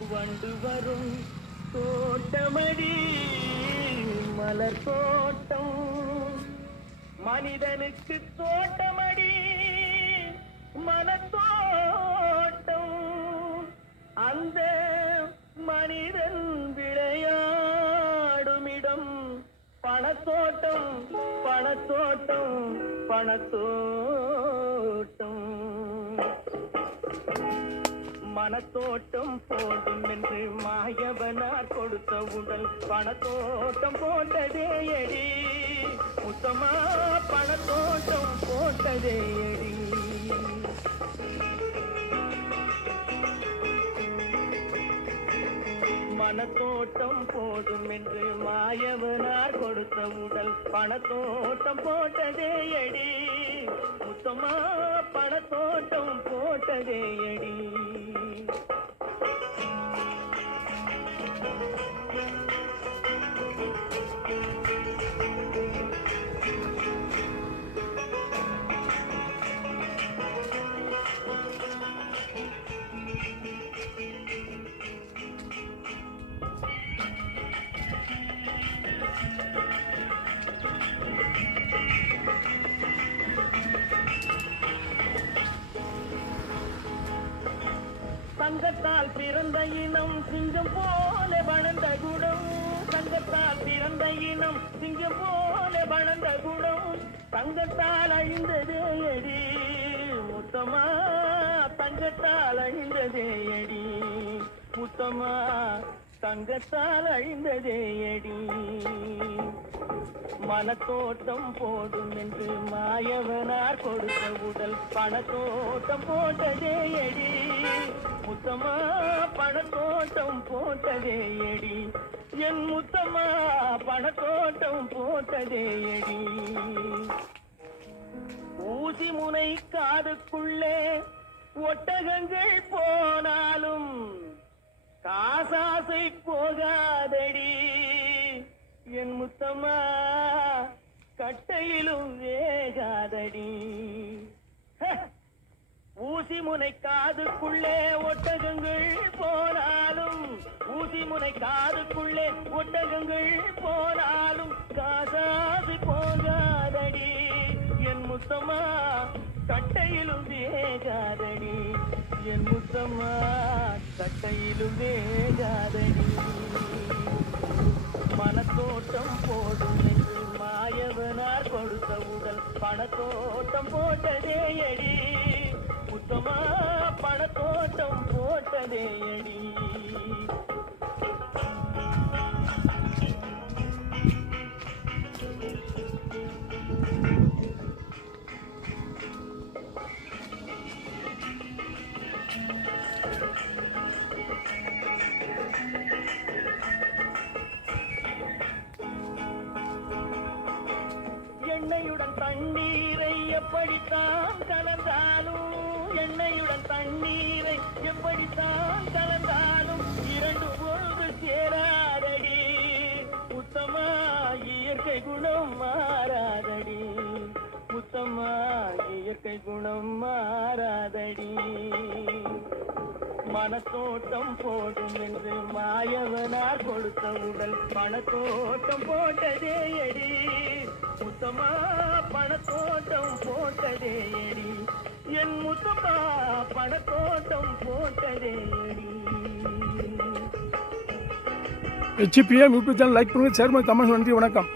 வண்டு வரும் தோட்டமடி மலர் தோட்டம் மனிதனுக்கு தோட்டமடி மனத்தோட்டம் அந்த மனிதன் விளையாடுமிடம் பணத்தோட்டம் பணத்தோட்டம் பணத்தோட்டம் மனத்தோட்டம் போடும் என்று மாயவனார் கொடுத்த உடல் பணத்தோட்டம் போட்டதே எடி முத்தமா பணத்தோட்டம் போட்டதே எடி மனத்தோட்டம் போடும் என்று மாயவனார் கொடுத்த உடல் பணத்தோட்டம் போட்டதே எடி முத்தமா பணத்தோட்டம் போட்டதே எடி தங்கத்தால் பிறந்த இனம் சிங்கம் போல வளர்ந்த குணம் தங்கத்தால் பிறந்த இனம் சிங்கம் போல வளர்ந்த குணம் தங்கத்தால் அழிந்ததே அடி முத்தமா தங்கத்தால் அழிந்ததே அடி முத்தமா தங்கத்தால் அழிந்ததே அடி மனத்தோட்டம் போடும் என்று மாயவனார் கொடுத்த உடல் பணத்தோட்டம் போட்டதே எடி முத்தமா பணத்தோட்டம் போட்டதே எடி என் முத்தமா பணத்தோட்டம் போட்டதே எடி ஊசி முனை காதுக்குள்ளே ஒட்டகங்கள் போனாலும் காசாசை போகாதடி என் முத்தமா கட்டையிலும் வேகாதடி ஊசி முனை காதுக்குள்ளே ஒட்டகங்கள் போனாலும் ஊசி முனை காதுக்குள்ளே ஒட்டகங்கள் போனாலும் காசாசை போகாதடி என் முத்தமா கட்டையிலும் வேகாதடி என் முத்தமா கட்டையிலும் வேகாதடி மனத்தோட்டம் போடும் என்று மாயவனார் கொடுத்த உடல் பணத்தோட்டம் போட்டதே எடி முத்தமா பணத்தோட்டம் போட்டதே எடி எண்ணெயுடன் தண்ணீரை எப்படித்தான் கலந்தாலும் எண்ணெயுடன் தண்ணீரை எப்படித்தான் கலந்தாலும் இரண்டு பொழுது சேராதடி முத்தமா இயற்கை குணம் மாறாதடி முத்தமா இயற்கை குணம் மாறாதடி மனத்தோட்டம் போடும் என்று மாயவனார் கொடுத்த உடல் பணத்தோட்டம் போட்டதே எடி முத்தமா பணத்தோட்டம் போட்டதே எடி என் முத்தமா பணத்தோட்டம் போட்டதே எடி HPM யூடியூப் சேனல் லைக் பண்ணுங்கள், ஷேர் பண்ணுங்கள், கமெண்ட். நன்றி, வணக்கம்.